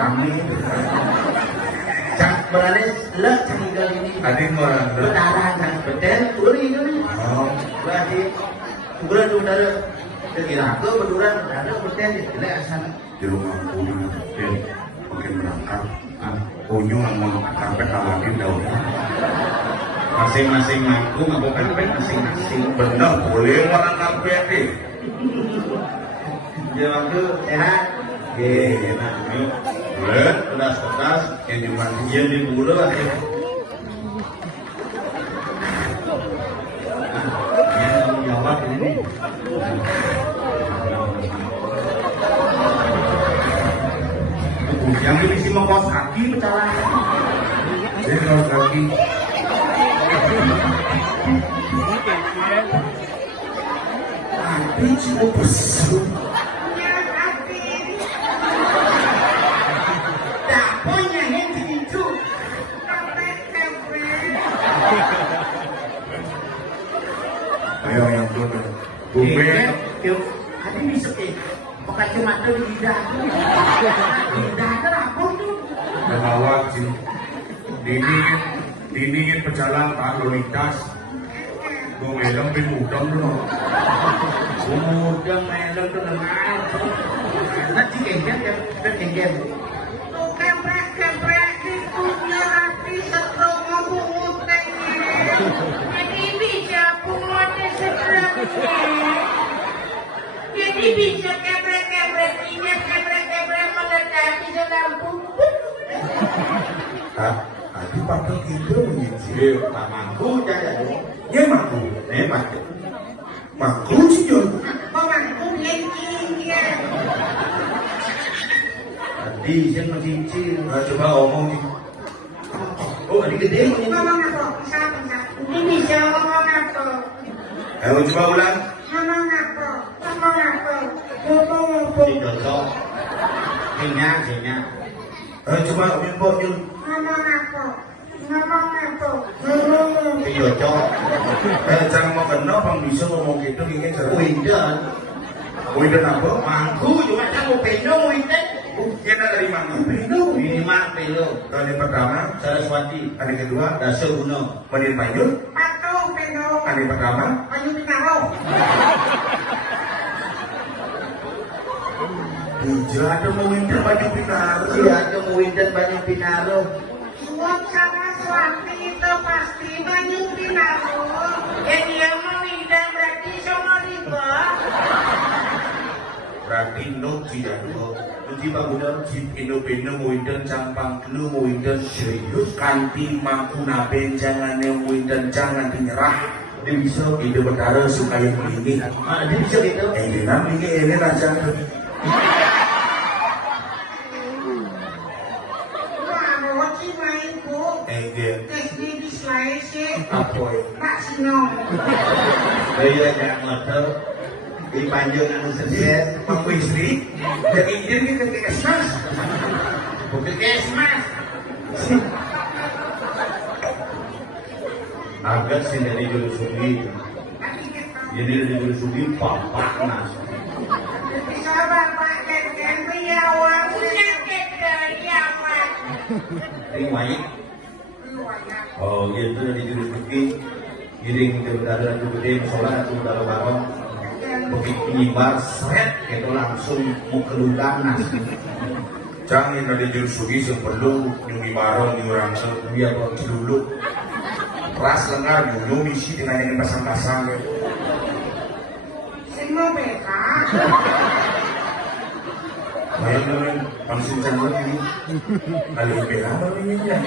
kami cak berani lek tinggal ini Adik orang berdarah kan betul uri itu nih berarti bulan udara kira aku berduran ada betul di sana di rumah punya mungkin berangkat punya mau karpet awakin daun masing-masing ngaku karpet masing-masing benar boleh warna karpet deh dia waktu sehat enak yuk beras yang cuma dia di bulu lah ya yang jawab ini yang ini sih mau kaos kaki salah jadi kaos kaki tapi cuma besar ayo yang bener bumi ada bisa pakai kacamata di lidah ada apa tuh melawat sih diningin pejalan pak lintas gue melem bin udang dulu udang melem tuh kenal nanti kengkem keprek di punya hati setromo bungutnya jadi bisa bungutnya setromo jadi bisa keprek ini keprek meledak di dalam bumbu Aduh pakai gitu iya pak mangku jaga ya mampu hebat mampu sih Jon mangku ya tadi saya mencincin coba ngomong nih oh ini gede ngomong apa ini bisa ngomong apa ayo coba ulang ngomong apa si cocok kayaknya ayo coba mimpok Jon ngomong apa si cocok jangan mau kenal bang bisa ngomong gitu ini cara Winden Winden apa? mangku cuma kamu peno Winden Kita dari mana? peno minimal peno Kali pertama Saraswati kali kedua Dasar Gunung Mandir Panyur Patung peno kali pertama Payu Pinaro Iya ada mau Winden banyak pintar iya ada Winden banyak Pinaro Suap sama Swati itu pasti Banyu Pinaro. Ya dia mau Winda berarti sama riba. berarti no tidak no Nuti bangunan jip Indo-Indo Winden campang dulu Winden serius kanti makuna benjangan yang Winden jangan dinyerah dia bisa ide berdarah supaya melingih dia bisa gitu ini namanya ini raja Wah, bawa cima ibu. dia Tes di dislike apa ya Pak Sino. iya jangan motor di panjang anu sukses Pak istri jadi ini kan kesmas bukan kesmas agak sih dari Juru Sugi jadi dari Juru Sugi bapak nas Bisa bapak dan biawan. Punya kedayawan. riwayat oh gitu dari Juru Sugi giring ke udara itu gede sholat itu udara bareng begitu nyibar seret itu langsung mau keludan nas jangan ada jurus sugi yang perlu nyumi barong nyumi rangsel dia bawa dulu ras lengar nyumi misi dengan yang pasang-pasang Semua beka. bayang langsung channel ini kali ini apa ini yang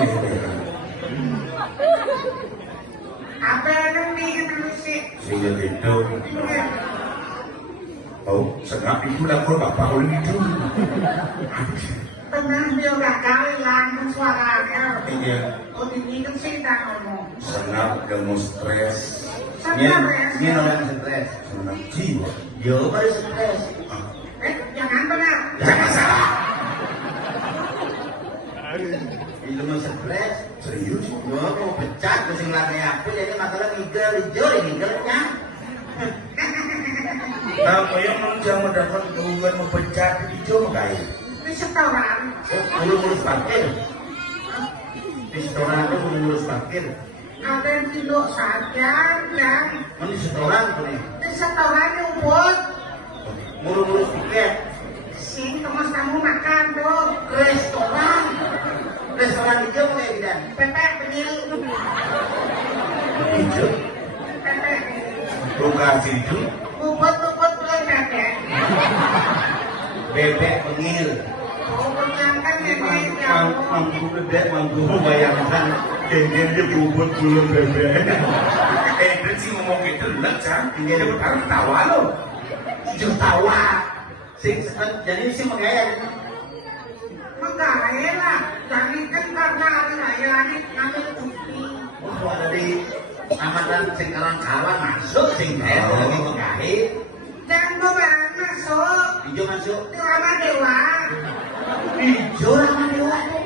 Apa yang dulu sih? sehingga itu oh sengat itu dapur bapak oleh itu Pernah dia udah kali langsung suaranya. iya Oh ini kan sih tak ngomong. sengat kamu stres ini orang stres sengat jiwa yo baru stres Jangan benar. jangan salah itu mau stres serius yo mau pecat ke sing lagi apa jadi masalah nigel-nya nah yang mau jangan mendapat hubungan mempecat hijau mengkait setoran. Ngurus parkir. Di setoran itu ngurus parkir. Ada yang tidur saja, dan Ini setoran tuh nih. di setoran nyumput. Ngurus tiket. Sing kemas kamu makan tuh, restoran. Restoran hijau kayak gini. Pepek penil. Hijau. Pepek. lokasi itu Bubut-bubut belum pepek. Bebek pengil. Oh, penyangkan nenek jauh. Mampu bebek, mampu bayangkan. kayaknya dia bubut belum bebek itu sih ngomong gitu lah Cang dia bertaruh ketawa lo Hijau tawa. Jadi sih menggaya. Menggaya lah. Jadi kan karena hari raya ini ngambil cuti. Wah, dari amatan sekarang kawan masuk sing lagi menggaya. Dan beberapa masuk. Hijau masuk. Di Rama Dewa. Hijau sama dewa tuh.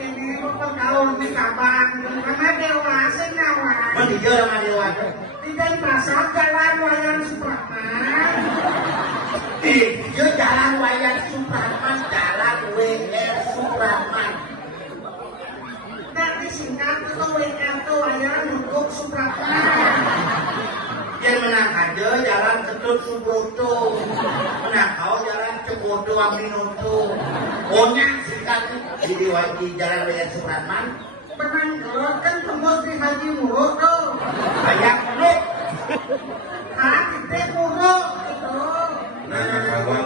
Ini bapak tahun di Kabang. Rama Dewa senyawa. Hijau sama dewa tuh. Di Denpasar Jalan Wayan Supratman. Hijau jalan Wayan Supratman, jalan WR Supratman. Dan disingkat itu WR itu Wayan Nunduk Supratman. Yang menang aja jalan Ketut Subroto, menang kau jalan Cepodo Aminoto. Banyak singkat di jalan WR Supratman. Penang gelot kan tembus di Haji Muruk tuh. Banyak menuk. Hah, kita muruk itu. kawan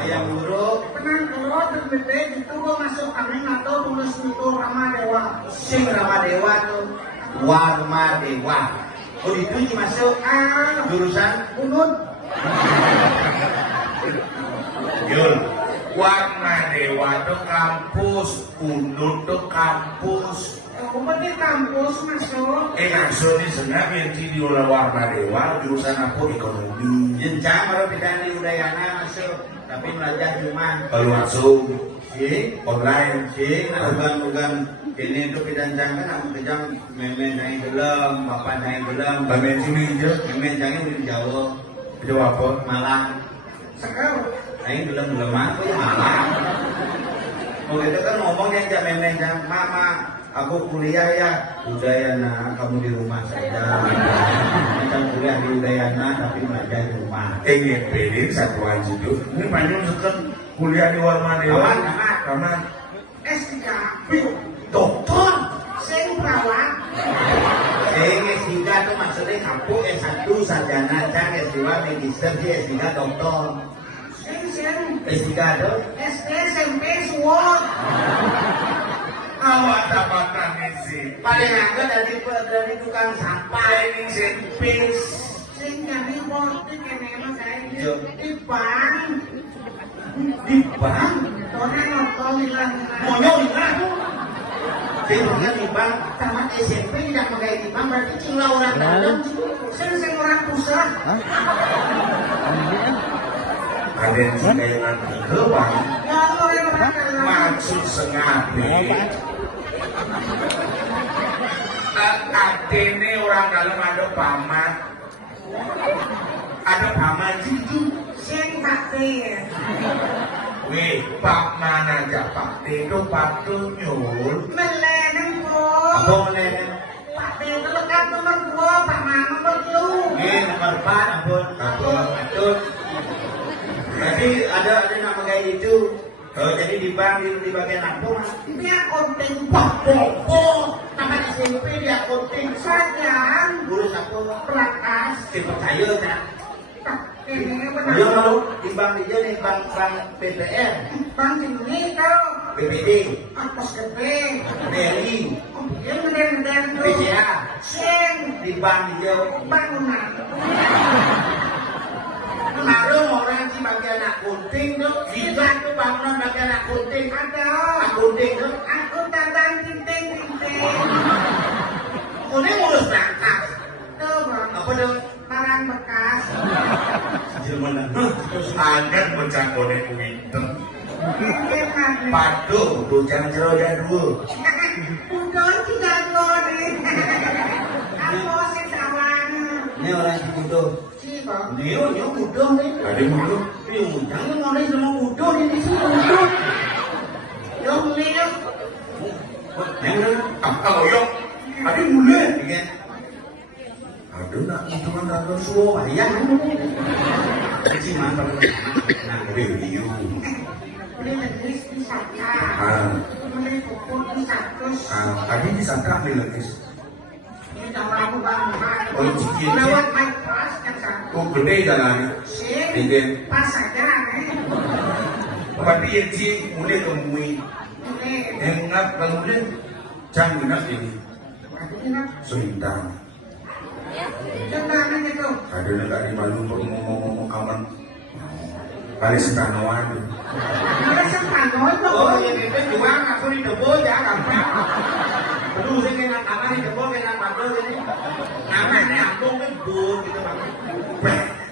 Ayam buruk. Penang gelot berbeda gitu gua masuk angin atau tulis itu Rama Dewa. Sing Ramadewa tuh Warma Dewa. Oh itu sih masuk Ah, jurusan bunut. Yul warna dewa tuh kampus unut tuh kampus Oh, berarti kampus masuk. langsung di sana yang di warna dewa jurusan apa ekonomi Jenjang baru pindah di Udayana masuk, tapi belajar di rumah. baru langsung Si online si ugang ini tuh pindah kan aku kejam memen naik gelem, bapak naik gelem, bamen sini aja memen jangan udah di Jawa, itu apa Malang. Sekarang. Naik gelem aku ya Malang. Oh itu kan ngomong yang jam memen jam mama. Aku kuliah ya Udayana, kamu di rumah saja. Kita kuliah di Udayana tapi belajar di rumah. ingin pilih satu aja tuh ini panjang sekat kuliah di warna dewa Kaman. S3. Dokter. Sing perawat. S3 itu maksudnya kampung S1 sarjana cang S2 magister di S3 dokter. Sing. S3 itu SD, SMP, SWOT. awak dapatkan isi paling agak dari tukang sampah. ini sempis Sing jadi politik ini emang kayak Iya. di bank. Di bank. Soalnya nonton hilang. Monyong lah. Saya di bank tamat SMP tidak pakai di bank berarti cinglah orang dalam. Sing orang pusat. ada yang kayak ke bang Ya orang dalam. maksud sengaja ini orang dalam ada paman gitu Sing bakti. weh pak mana aja pak itu pak tunyul Meleneng Apa kok. meneh? Pak T itu lekat nomor 2, Pak Mama nomor 2. Ini nomor 4 ampun. Ampun. Jadi ada nama kayak itu. Oh, jadi di bank di bagian apa mas? Dia konting Popo. Tamat SMP dia konting. saja. Urus apa? Pelakas. Dipercaya kan? Ini Dia benar. mau di bank dia nih bank PPR, Bang ini kau. BPD, Atas gede. BRI, Dia ngeden-ngeden tuh. BCA. Sing. Di bank dia. Bangunan. Kemarin orang di bagian anak kunting tuh, gila tuh bangunan bagian anak kunting. Ada. Anak kunting tuh. Aku datang tinting-tinting. Kuning ngurus berangkas. Tuh bang. Apa dong? Barang bekas. Jerman. agar mencangkone winter Ini mana? padu bujang jeroda dua Udon tidak nih. Aku sing sawan. Ini orang di Kudo. Si bang. Dia mudah nih. ada mulu jangan ngomongin sama udah ini sih udah. Yung liyo. Yang Kalau yang ada mulai. kan? Ada nak itu kan ada semua. Ayah, si mantap. Nah, Review. Beli legis bisa kah? Ah, Beli pupuk bisa terus. tadi disangka nih lagi. Ini sama aku bang. Oh, cici. Lewat naik kelas kan kan. Oh gede jalannya. Sih. Ingin. Pas aja nih. Berarti yang si mulai kemui. Ini. Ingat kalau mulai jangan ingat ini. Aku ingat. Selintang. Jangan gitu. Ada negara di malu ngomong aman. Kali setanoan. Ada sempat nói kok. oh yang itu juang aku di debo ya gampang. Aduh, saya kena nama di debo kena padel ini. Nama nyambung kan bun gitu bang.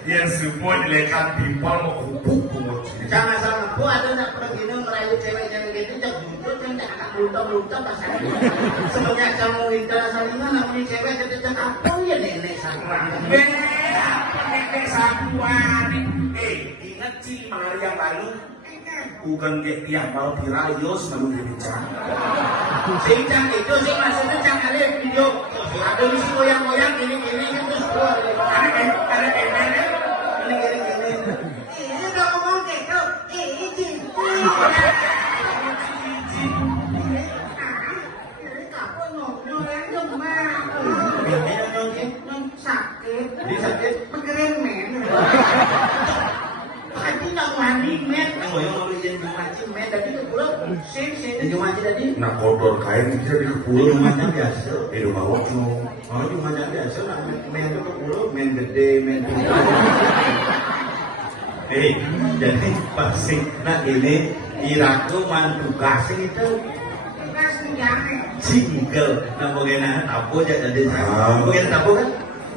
Yang semua dilekat pimpal mau hubung kumut. Jangan sama bu ada nak pergi merayu cewek-cewek gitu jak jujur kan jak anak luntam pasal. Sebenarnya kamu Indra Salingan namanya cewek jadi jak apa ya nenek sakral. Apa nenek sapuan? Ingat sih hari yang lalu bukan kayak tiap mau dirayos malu dibincang. Sincang itu sih maksudnya jangan lihat video. Ada isi goyang-goyang ini terus keluar. Ada ini. Ini udah ngomong gitu. Ini cinta. Ini kamu ngomong cuma sakit. Jadi sakit. Pikirin men. Tapi nggak mandi men. Yang goyang mau izin jumaji men tadi ke pulau. Sih jumaji tadi. Nah kotor kain bisa di kepulauan. Rumahnya biasa. Rumah waktu. Oh rumahnya biasa lah. Men itu ke pulau men gede men tinggal. Jadi pasti nah ini iraku mantu kasih itu Tugas jangan. single. Nah bagaimana tabu aja jadi bagaimana tabu kan?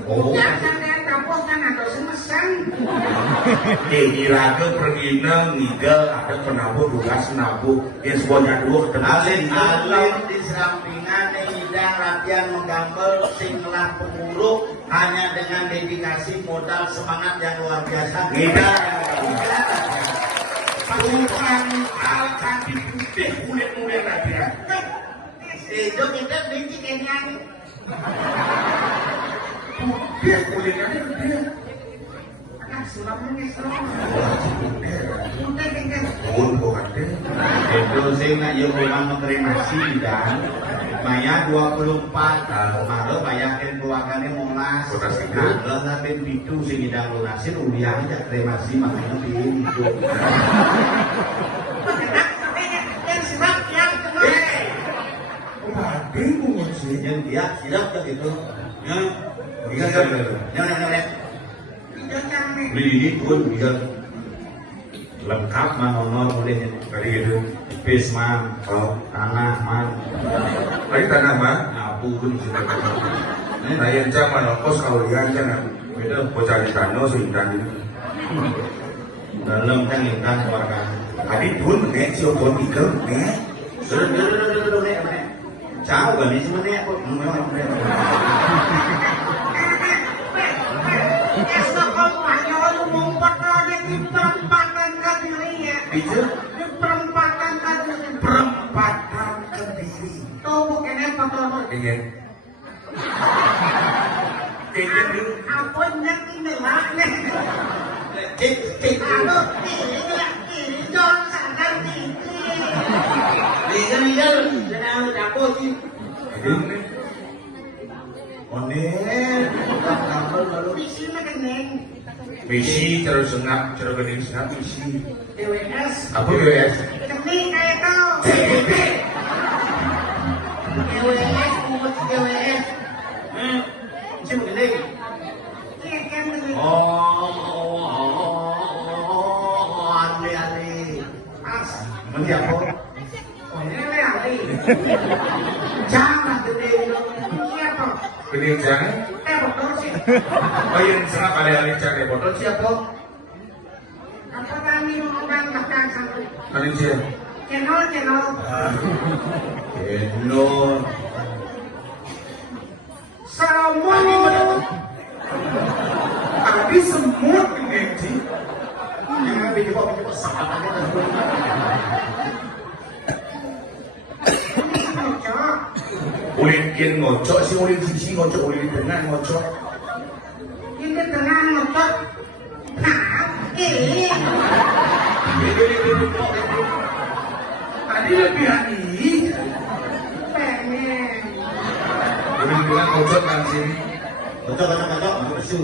Oh. Jangan dan kapok kan ada semesan. Iraku pergi ngigal ada penabuh tugas nabuh yang semuanya dua ketemu. Alin di sampingan hidang latihan menggambar singlah pemuruk hanya dengan dedikasi modal semangat yang luar biasa. Ngidang. Bukan al kaki putih kulit latihan. Itu kita benci kenyang. Dia kulitnya dia. Akan sulam mengesel. Udah tinggal. Bukan deh. Itu sih nggak yang rumah kremasi dan Maya 24 malu bayakin keluarganya mulas. Kalau nggak itu sih tidak lunasin uliah aja kremasi makanya pilih itu. Yang sebab yang kemarin. Bingung sih. Yang dia silap kan itu. Jangan. Jangan nih. Beli pun bisa lengkap man honor boleh Dari itu. space man, tanah man, Lagi tanah mah. nyapu pun sudah. Nah yang zaman ongkos kalau lihat jangan. Beda bocah di tanah seindah ini. Dalam kan intan keluarga. Tadi pun nek siapa tiga nek. Sudah nek. Ciao kan ini sebenarnya aku. Itu Perempatan tadi. Perempatan Kediri. Tuh bukannya foto. Ingin. Ingin dulu. Apa yang ini lah nih? cek Aduh, ini jangan sadar nih. Tinggal jangan dapur sih. Ini. Onen, kabar lalu. Di sini kening. Misi terus sengat, terus gede sengat misi. DWS. Apa guys? Kening kayak kau. DWS, kubus DWS. Cuma gede. Iya kan kening. Ale. Pas. Mesti apa? Oh, ini lali. Jangan gede itu. Siapa? Gede jangan. Betul sih. Oh yang sengat kali-kali cari botol siapa? Apa kami mengundang bahkan satu. Kali dia. Channel. Endor. Semua. Tadi semut gede. Jangan coba saat aja. Ulin kian ngocok si ulin sisi ngocok ulin tengah ngocok. Ini tengah ngocok. Nah, ini. Tadi lebih hati. Pengen. Ulin bilang ngocok kan sini. Cocok, masuk besu.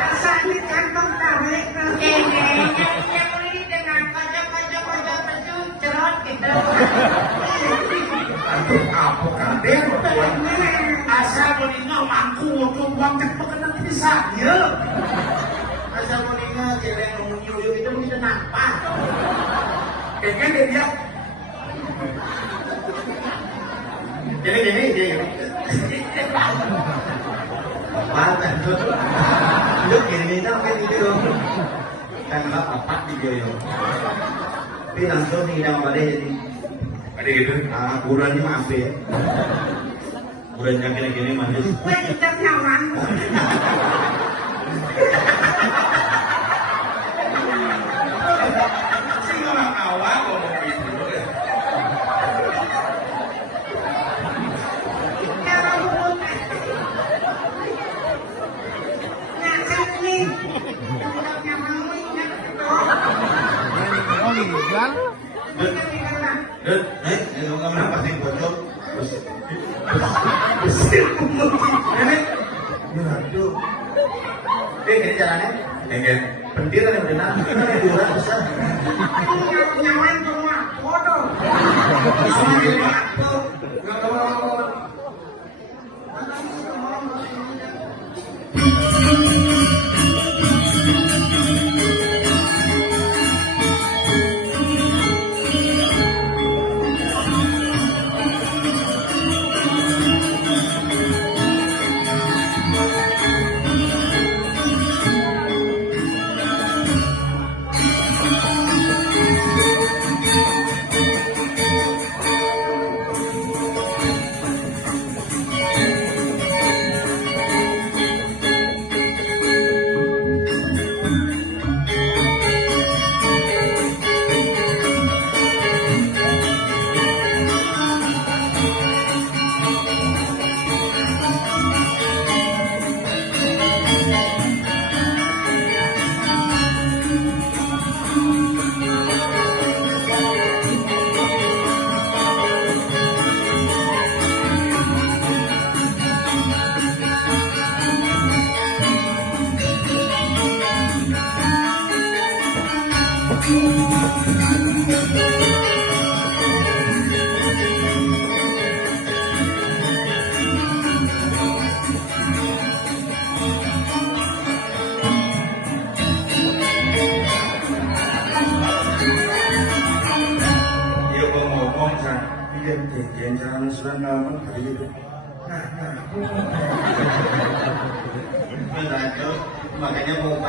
Asal ini kantong tarik. Ini. Yang ini dengan kocok besu cerot gitu. Aduh, apa kader? Asal bolehnya mangku untuk buang cepet kena bisa ya. Asal bolehnya jelek ngomong itu mungkin kenapa? Kan dia. Jadi. Apaan tuh? Lu gini tau kan itu dong. Kan apa video yo. Tapi langsung hidang pada jadi. Ada gitu. Bulannya maaf ya. Bulannya gini manis. Gue kita nyaman. Si orang awal ngomong gitu. Kalau lu ngasih nih, udah nyaman lu ingat Dan, yang kamu apa sih bocor? Nenek, aduh. Ini jalannya. Enggak. Pendir yang benar, kurang besar. nyaman semua, bodoh. Dia ngomong kan, dia jangan sudah nama tadi gitu. Makanya mau